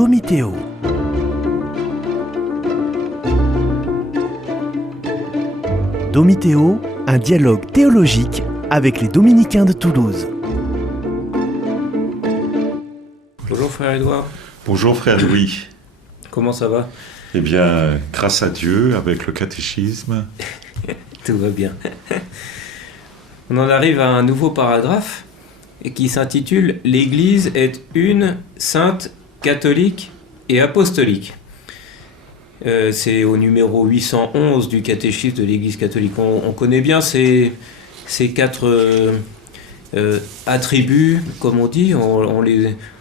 Domitéo. Domitéo, un dialogue théologique avec les dominicains de Toulouse. Bonjour frère Édouard. Bonjour frère Louis. Comment ça va? Eh bien, grâce à Dieu, avec le catéchisme. Tout va bien. On en arrive à un nouveau paragraphe qui s'intitule « L'Église est une, sainte, catholique et apostolique ». C'est au numéro 811 du catéchisme de l'Église catholique. On connaît bien ces quatre attributs, comme on dit. On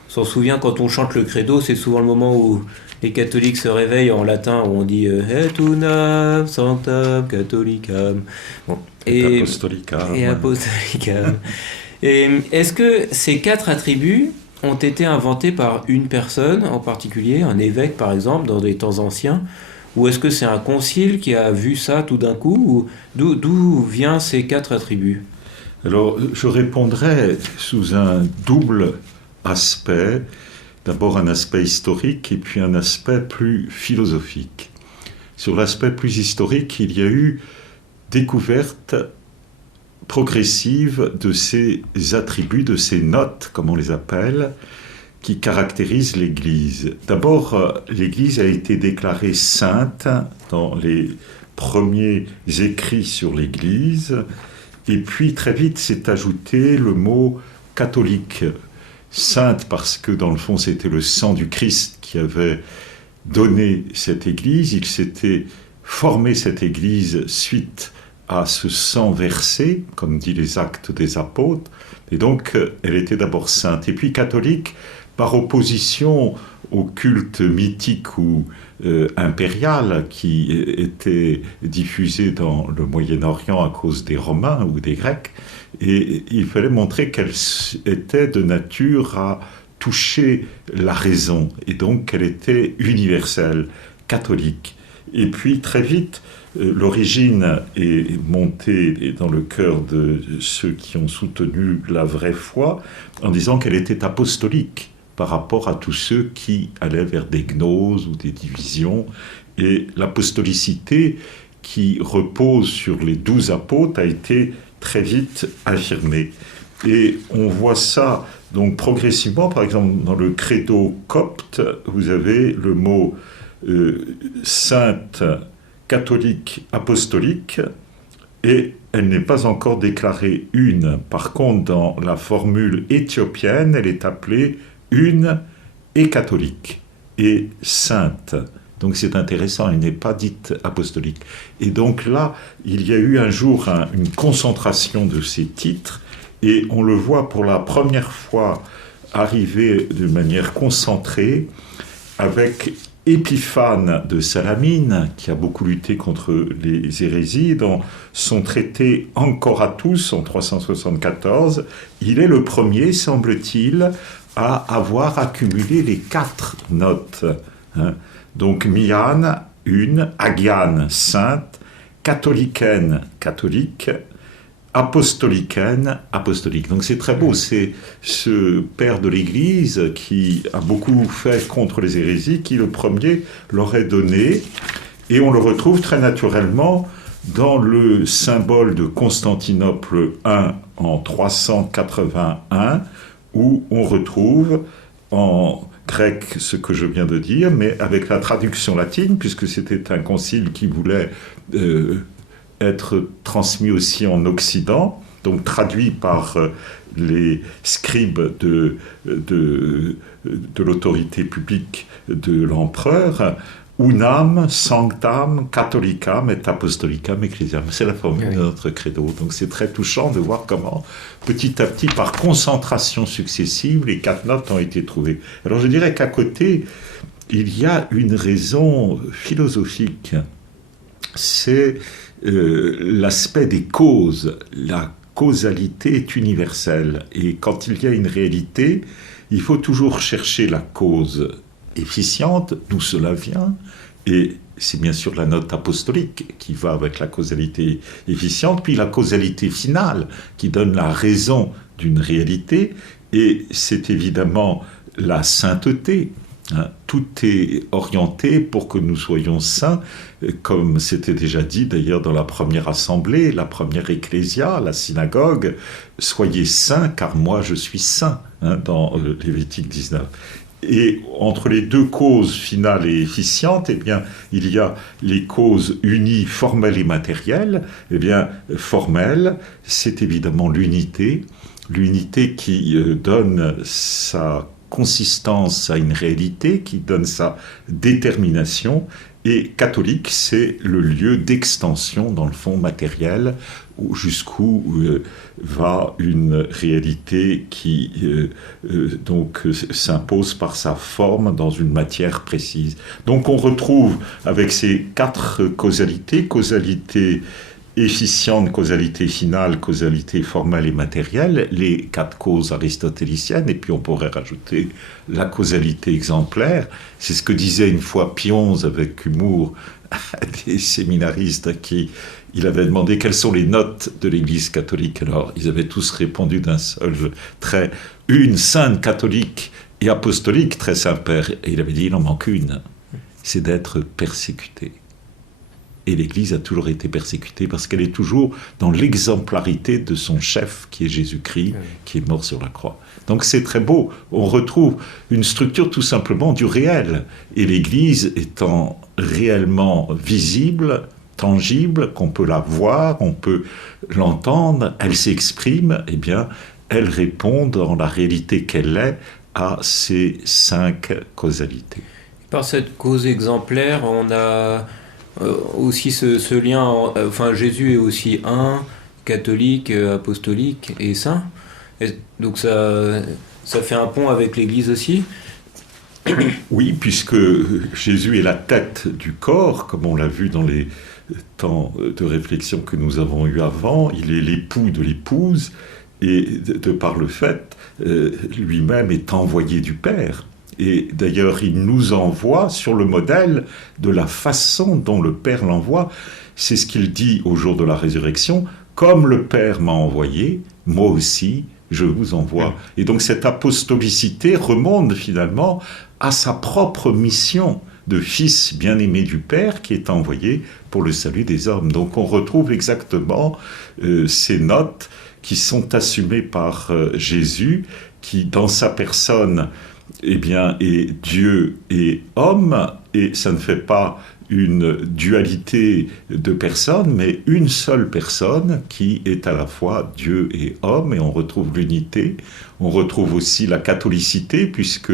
s'en souvient quand on chante le credo, c'est souvent le moment où les catholiques se réveillent en latin, où on dit Et unam sanctam catholicam. Bon. Et apostolicam. Et est-ce que ces quatre attributs ont été inventés par une personne en particulier, un évêque par exemple, dans des temps anciens, ou est-ce que c'est un concile qui a vu ça tout d'un coup, ou d'où viennent ces quatre attributs? Alors, je répondrai sous un double aspect. D'abord un aspect historique et puis un aspect plus philosophique. Sur l'aspect plus historique, il y a eu découverte progressive de ces attributs, de ces notes, comme on les appelle, qui caractérisent l'Église. D'abord, l'Église a été déclarée sainte dans les premiers écrits sur l'Église, et puis très vite s'est ajouté le mot catholique. Sainte parce que dans le fond c'était le sang du Christ qui avait donné cette Église, il s'était formé cette Église suite à ce sang versé, comme dit les Actes des Apôtres, et donc elle était d'abord sainte. Et puis catholique par opposition au culte mythique ou impérial qui était diffusé dans le Moyen-Orient à cause des Romains ou des Grecs, et il fallait montrer qu'elle était de nature à toucher la raison, et donc qu'elle était universelle, catholique. Et puis très vite, l'origine est montée dans le cœur de ceux qui ont soutenu la vraie foi, en disant qu'elle était apostolique, par rapport à tous ceux qui allaient vers des gnoses ou des divisions. Et l'apostolicité, qui repose sur les 12 apôtres, a été très vite affirmée. Et on voit ça donc progressivement, par exemple dans le credo copte, vous avez le mot sainte, catholique, apostolique, et elle n'est pas encore déclarée une. Par contre, dans la formule éthiopienne, elle est appelée une et catholique et sainte. Donc c'est intéressant, elle n'est pas dite apostolique. Et donc là, il y a eu un jour une concentration de ces titres, et on le voit pour la première fois arriver de manière concentrée avec Épiphane de Salamine, qui a beaucoup lutté contre les hérésies, dans son traité Encore à tous en 374. Il est le premier, semble-t-il, à avoir accumulé les quatre notes. Donc Mian, une, Agian, sainte, catholicaine, catholique, apostolicaine, apostolique. Donc c'est très beau, c'est ce père de l'Église qui a beaucoup fait contre les hérésies, qui le premier l'aurait donné, et on le retrouve très naturellement dans le symbole de Constantinople I en 381, où on retrouve en grec ce que je viens de dire, mais avec la traduction latine, puisque c'était un concile qui voulait être transmis aussi en Occident, donc traduit par les scribes de l'autorité publique de l'empereur, Unam sanctam catholicam et apostolicam ecclesiam. C'est la formule de notre credo. Donc c'est très touchant de voir comment, petit à petit, par concentration successive, les quatre notes ont été trouvées. Alors je dirais qu'à côté, il y a une raison philosophique. C'est l'aspect des causes. La causalité est universelle. Et quand il y a une réalité, il faut toujours chercher la cause efficiente, d'où cela vient, et c'est bien sûr la note apostolique qui va avec la causalité efficiente, puis la causalité finale qui donne la raison d'une réalité, et c'est évidemment la sainteté Hein, tout est orienté pour que nous soyons saints, comme c'était déjà dit d'ailleurs dans la première assemblée, la première ecclésia, la synagogue, soyez saints car moi je suis saint, hein, dans Lévitique 19. Et entre les deux causes finales et efficientes, eh bien, il y a les causes unies, formelles et matérielles. Eh bien, formelle, c'est évidemment l'unité qui donne sa consistance à une réalité, qui donne sa détermination. Et catholique, c'est le lieu d'extension, dans le fond matériel, jusqu'où va une réalité qui donc s'impose par sa forme dans une matière précise. Donc on retrouve avec ces 4 causalités, causalité efficiente, causalité finale, causalité formelle et matérielle, les 4 causes aristotéliciennes, et puis on pourrait rajouter la causalité exemplaire. C'est ce que disait une fois Pionze avec humour à des séminaristes qui il avait demandé quelles sont les notes de l'Église catholique. Alors ils avaient tous répondu d'un seul trait, une sainte catholique et apostolique, très Saint-Père. Et il avait dit il en manque une, c'est d'être persécuté. Et l'Église a toujours été persécutée parce qu'elle est toujours dans l'exemplarité de son chef, qui est Jésus-Christ, qui est mort sur la croix. Donc c'est très beau. On retrouve une structure tout simplement du réel. Et l'Église étant réellement visible, tangible, qu'on peut la voir, on peut l'entendre, elle s'exprime, eh bien, elle répond dans la réalité qu'elle est à ces 5 causalités. Par cette cause exemplaire, on a aussi ce lien, enfin Jésus est aussi un, catholique, apostolique et saint. Et donc ça fait un pont avec l'Église aussi. Oui, puisque Jésus est la tête du corps, comme on l'a vu dans les temps de réflexion que nous avons eus avant, il est l'époux de l'épouse, et de par le fait, lui-même est envoyé du Père. Et d'ailleurs, il nous envoie sur le modèle de la façon dont le Père l'envoie. C'est ce qu'il dit au jour de la résurrection, « Comme le Père m'a envoyé, moi aussi, je vous envoie. » Et donc cette apostolicité remonte finalement à sa propre mission de fils bien-aimé du Père qui est envoyé pour le salut des hommes. Donc on retrouve exactement ces notes qui sont assumées par Jésus, qui dans sa personne eh bien, est Dieu et homme, et ça ne fait pas une dualité de personnes, mais une seule personne qui est à la fois Dieu et homme, et on retrouve l'unité. On retrouve aussi la catholicité, puisque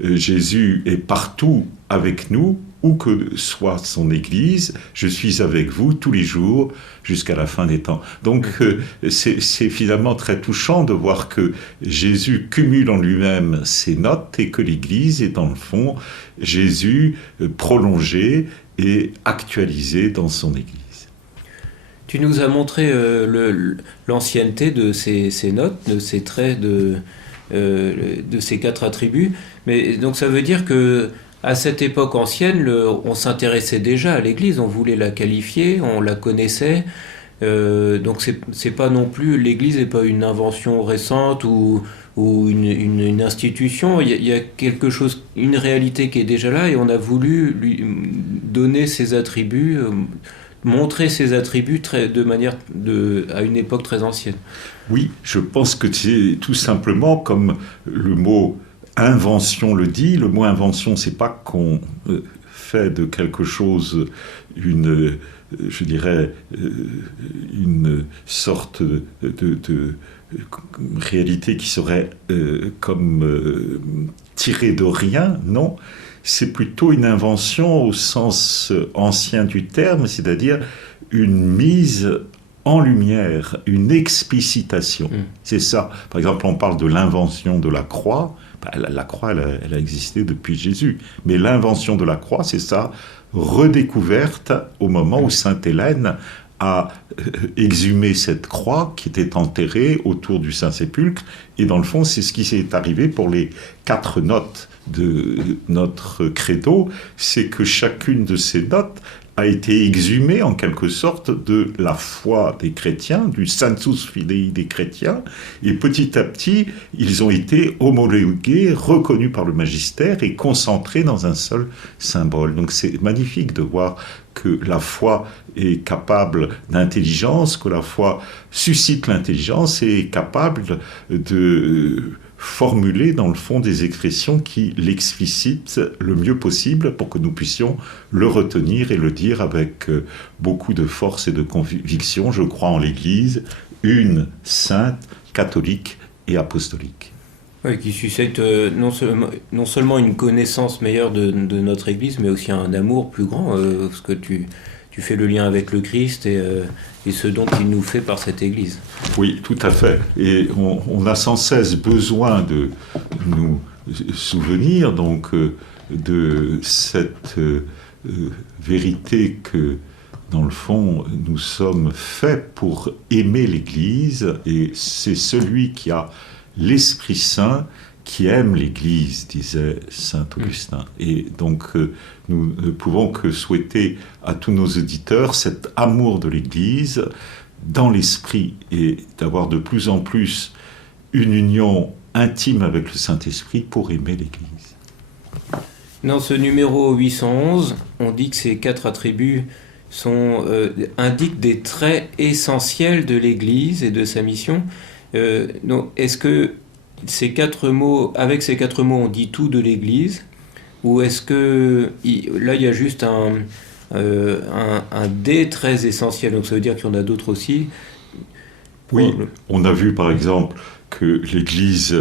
Jésus est partout avec nous, où que soit son Église, je suis avec vous tous les jours jusqu'à la fin des temps. Donc c'est finalement très touchant de voir que Jésus cumule en lui-même ces notes et que l'Église est dans le fond Jésus prolongé et actualisé dans son Église. Tu nous as montré l'ancienneté de ces notes, de ces traits, de ces 4 attributs, mais donc ça veut dire que à cette époque ancienne, on s'intéressait déjà à l'Église, on voulait la qualifier, on la connaissait. Donc c'est pas non plus, l'Église n'est pas une invention récente ou une institution. Il y a quelque chose, une réalité qui est déjà là, et on a voulu lui donner ses attributs, montrer ses attributs de manière à une époque très ancienne. Oui, je pense que c'est tout simplement comme le mot invention le dit. Le mot invention, c'est pas qu'on fait de quelque chose une sorte de réalité qui serait comme tirée de rien. Non, c'est plutôt une invention au sens ancien du terme, c'est-à-dire une mise en lumière, une explicitation. C'est ça. Par exemple, on parle de l'invention de la croix. La croix, elle a existé depuis Jésus. Mais l'invention de la croix, c'est sa redécouverte au moment où Sainte Hélène a exhumé cette croix qui était enterrée autour du Saint-Sépulcre. Et dans le fond, c'est ce qui s'est arrivé pour les 4 notes de notre credo. C'est que chacune de ces notes a été exhumé en quelque sorte de la foi des chrétiens, du sensus fidei des chrétiens, et petit à petit, ils ont été homologués, reconnus par le magistère et concentrés dans un seul symbole. Donc c'est magnifique de voir que la foi est capable d'intelligence, que la foi suscite l'intelligence et est capable de formuler dans le fond des expressions qui l'explicitent le mieux possible pour que nous puissions le retenir et le dire avec beaucoup de force et de conviction. Je crois en l'Église, une, sainte, catholique et apostolique. Oui, qui suscite non seulement une connaissance meilleure de notre Église, mais aussi un amour plus grand, parce que tu fais le lien avec le Christ et ce dont il nous fait par cette Église. Oui, tout à fait. Et on a sans cesse besoin de nous souvenir donc de cette vérité que, dans le fond, nous sommes faits pour aimer l'Église, et c'est celui qui a l'Esprit Saint qui aime l'Église, disait saint Augustin. Et donc, nous ne pouvons que souhaiter à tous nos auditeurs cet amour de l'Église dans l'esprit, et d'avoir de plus en plus une union intime avec le Saint-Esprit pour aimer l'Église. Dans ce numéro 811, on dit que ces 4 attributs indiquent des traits essentiels de l'Église et de sa mission. Donc, est-ce que avec ces 4 mots, on dit tout de l'Église, ou est-ce que là, il y a juste un des très essentiel, donc ça veut dire qu'il y en a d'autres aussi? Oui, on a vu par exemple que l'Église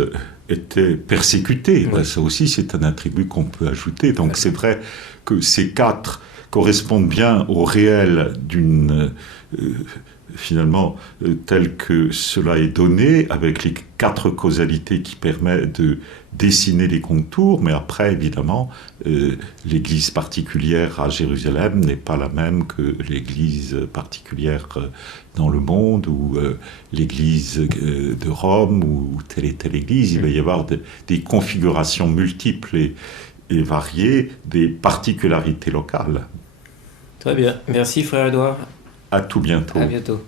était persécutée. Ouais. Ça aussi, c'est un attribut qu'on peut ajouter. Donc ouais. C'est vrai que ces 4 correspondent bien au réel d'une... finalement, tel que cela est donné, avec les 4 causalités qui permettent de dessiner les contours, mais après, évidemment, l'église particulière à Jérusalem n'est pas la même que l'église particulière dans le monde, ou l'église de Rome, ou telle et telle église. Il va y avoir des configurations multiples et variées, des particularités locales. Très bien. Merci, frère Édouard. À tout bientôt. À bientôt.